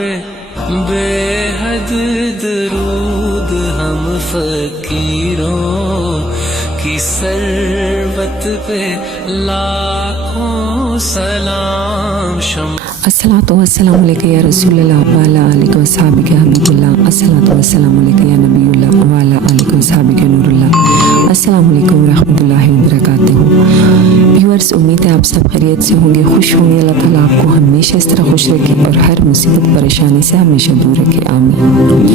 پہ بے حد درود ہم فقیروں کی ثروت پہ لاکھوں سلام الصلاۃ والسلام علیکہ یا رسول اللہ وعلیٰ آلہ وصحبہ حبیب اللہ، الصلاۃ والسلام علیکہ یا نبی اللہ وعلیٰ آلہ وصحبہ نور اللہ۔ السلام علیکم ورحمۃ اللہ وبرکاتہ۔ ویورز، امید ہے آپ سب خیریت سے ہوں گے، خوش ہوں گے۔ اللہ تعالیٰ آپ کو ہمیشہ اس طرح خوش رکھے اور ہر مصیبت پریشانی سے ہمیشہ دور رکھے، آمین۔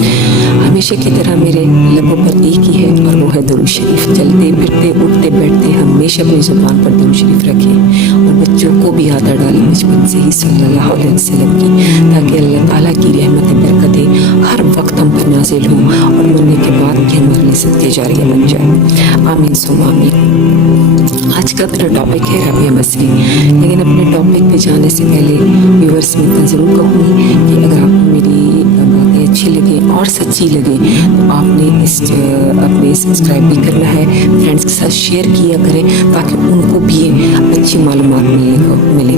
ہمیشہ کی طرح میرے لبوں پر ایک ہی ہے اور وہ ہے درود شریف۔ چلتے پھرتے اٹھتے بیٹھتے ہمیشہ اپنی زبان پر درود شریف رکھیں اور بچوں کو بھی عادت ڈالیں بچپن سے ہی صلی اللہ علیہ وسلم کی، تاکہ اللہ تعالیٰ کی رحمت برکتیں ہر وقت ہم پر نازل ہوں اور مرنے کے بعد بھی ہمارے لیے صدقہ جاریہ بن جائے، آمین ثم آمین۔ آج کا میرا ٹاپک ہے رابعہ بصری، لیکن اپنے ٹاپک پہ جانے سے پہلے ویورز میں اتنا ضرور کہوں گی کہ اگر آپ کو میری باتیں اچھی لگیں اور سچی لگیں تو آپ نے اپنے سبسکرائب بھی کرنا ہے، فرینڈس کے ساتھ شیئر کیا کریں تاکہ ان کو بھی اچھی معلومات ملے،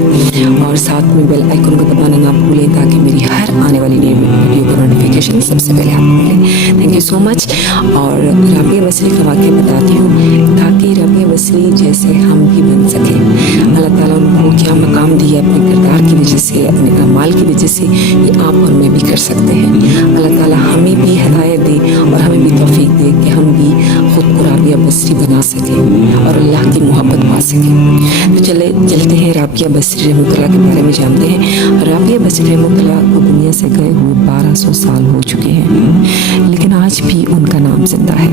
اور ساتھ میں بیل آئیکن کو دبانا نہ بھولیں تاکہ میری ہر آنے والی نئی ویڈیو کا نوٹیفیکیشن سب سے پہلے آپ کو ملے۔ تھینک یو سو مچ۔ اور رابعہ بصری کا واقعہ بتاتی ہوں تاکہ رابعہ بصری جیسے ہم بھی بن سکیں۔ اللہ تعالیٰ ان کو کیا مقام دیا اپنے کردار کی وجہ سے، اپنے اعمال کی وجہ سے، یہ آپ اور میں بھی کر سکتے ہیں۔ اللہ تعالیٰ ہمیں بھی ہدایت دے اور ہمیں بھی توفیق دے کہ ہم بھی خود کو رابعہ بصری بنا سکیں اور اللہ کی محبت پا سکیں۔ تو چلتے ہیں رابعہ بصری رحمۃ اللہ کے بارے میں جانتے ہیں۔ رابعہ بصری رحمۃ اللہ کو دنیا سے گئے ہوئے 1200 سال ہو چکے ہیں، لیکن آج بھی ان کا نام زندہ ہے۔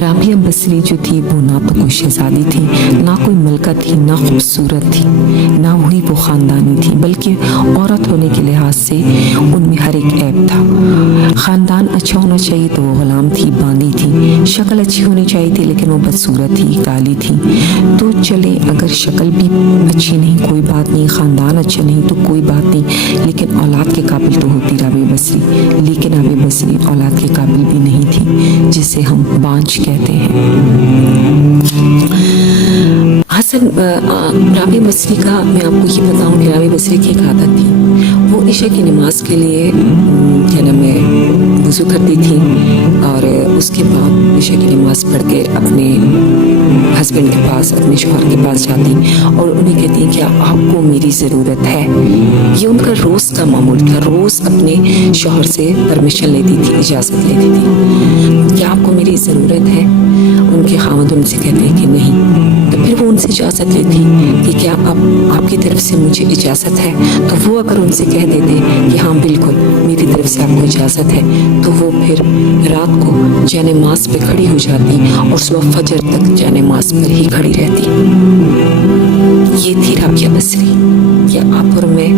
رابعہ بصری جو تھی وہ نہ تو کوئی شہزادی تھی، نہ کوئی ملکہ تھی، نہ خوبصورت تھی، نہ وہی وہ خاندانی تھی، بلکہ عورت ہونے کے لحاظ سے ان میں ہر ایک عیب تھا۔ خاندان اچھا ہونا چاہیے تو وہ غلام تھی، باندھی تھی، شکل اچھی ہونی چاہیے تھی لیکن وہ بدصورت تھی، کالی تھی۔ تو چلے اگر شکل بھی اچھی نہیں کوئی بات نہیں، خاندان اچھا نہیں تو کوئی بات نہیں، لیکن اولاد کے قابل تو ہوتی رابعہ بصری، لیکن رابعہ بصری اولاد کے قابل بھی نہیں تھی، جسے ہم بانجھ کہتے ہیں۔ رابعہ بصری کا میں آپ کو یہ بتاؤں کہ رابعہ بصری کی ایک عادت تھی، وہ عشاء کی نماز کے لیے وضو کرتی تھی اور اس کے بعد عشاء کی نماز پڑھ کے اپنے ہسبینڈ کے پاس، اپنے شوہر کے پاس جاتی اور انہیں کہتی کہ آپ کو میری ضرورت ہے۔ یہ ان کا روز کا معمول تھا، روز اپنے شوہر سے پرمیشن لیتی تھی، اجازت لیتی تھی، کیا آپ کو میری ضرورت ہے؟ ان کے خاوند ان سے کہتے ہیں کہ نہیں، تو پھر وہ ان سے اجازت لیتی کہ کیا آپ کی طرف سے مجھے اجازت ہے؟ تو وہ اگر ان سے کہہ دیتے کہ ہاں بالکل میری طرف سے آپ کو اجازت ہے، تو وہ پھر رات کو جانماز پہ کھڑی ہو جاتی اور صبح فجر تک جانماز پر ہی کھڑی رہتی۔ یہ تھی رابعہ بصری۔ کیا آپ اور میں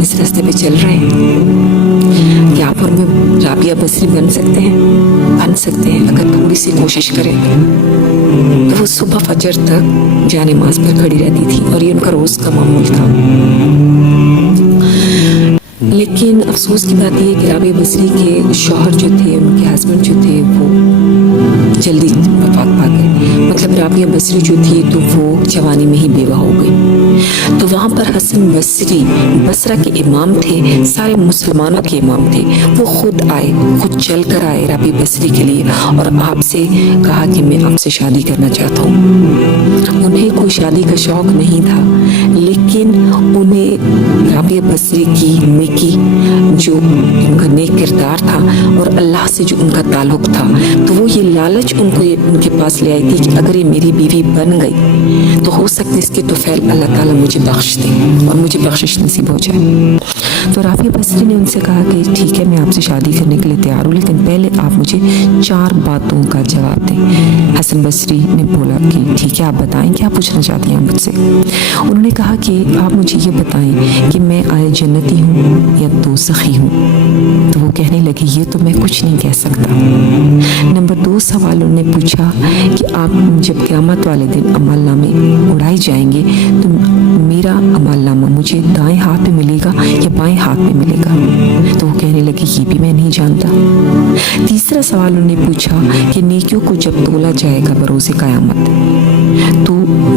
اس راستے پہ چل رہے ہیں؟ کیا آپ اور میں رابعہ بصری بن سکتے ہیں؟ بن سکتے ہیں اگر تھوڑی سی کوشش کریں۔ تو وہ صبح فجر تک جانماز پر کھڑی رہتی تھی اور یہ ان کا روز کا معمول تھا۔ لیکن افسوس کی بات یہ ہے کہ رابعہ بصری کے شوہر جو تھے، ان کے ہسبینڈ جو تھے، وہ جلدی وفات پا گئے۔ مطلب رابعہ بصری جو تھی تو وہ جوانی میں ہی بیوہ ہو گئی۔ تو وہاں پر حسن بصری بصرہ کے امام تھے، سارے مسلمانوں کے امام تھے، وہ خود آئے، خود چل کر آئے رابعہ بصری کے لیے اور آپ سے کہا کہ میں آپ سے شادی کرنا چاہتا ہوں۔ انہیں کوئی شادی کا شوق نہیں تھا، لیکن انہیں رابعہ بصری کی نیکی، جو ان کا نیک کردار تھا اور اللہ سے جو ان کا تعلق تھا، تو وہ یہ لالچ ان کے پاس لے آئی تھی کہ اگر یہ میری بیوی بن گئی تو ہو سکتا ہے اس کے توفیل اللہ تعالیٰ مجھے بخش دے اور مجھے بخشش نصیب ہو جائے۔ تو رابعہ بصری نے ان سے کہا کہ ٹھیک ہے میں آپ سے شادی کرنے کے لیے تیار ہوں، لیکن پہلے آپ مجھے 4 باتوں کا جواب دیں۔ حسن بصری نے بولا کہ ٹھیک ہے آپ بتائیں کیا پوچھنا چاہتی ہیں مجھ سے۔ انہوں نے کہا کہ آپ مجھے یہ بتائیں کہ میں آیا جنتی ہوں یا دوزخی ہوں؟ تو وہ کہنے لگی یہ تو میں کچھ نہیں کہہ سکتا۔ نمبر 2 سوال انہوں نے پوچھا کہ آپ جب قیامت والے دن عمل نامے اڑائے جائیں گے تو میرا عمل نامہ مجھے دائیں ہاتھ میں ملے گا یا بائیں ہاتھ میں ملے گا؟ تو وہ کہنے لگی یہ بھی میں نہیں جانتا۔ تیسرا سوال انہوں نے پوچھا کہ نیکیوں کو جب تولا جائے گا بروز قیامت تو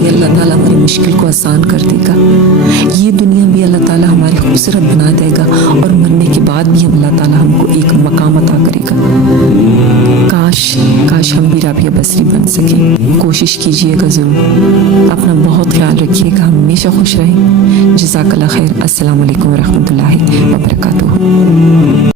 بھی اللہ تعالیٰ ہماری مشکل کو آسان کر دے گا. یہ دنیا بھی اللہ تعالیٰ ہماری خوبصورت بنا دے گا اور مرنے کے بعد بھی اللہ تعالیٰ ہم کو ایک مقام عطا کرے گا. کاش ہم بھی رابعہ بصری بن سکیں. کوشش کیجئے گا ضرور. اپنا بہت خیال رکھیے گا. ہمیشہ خوش رہیں. جزاک اللہ خیر. السلام علیکم ورحمۃ اللہ وبرکاتہ.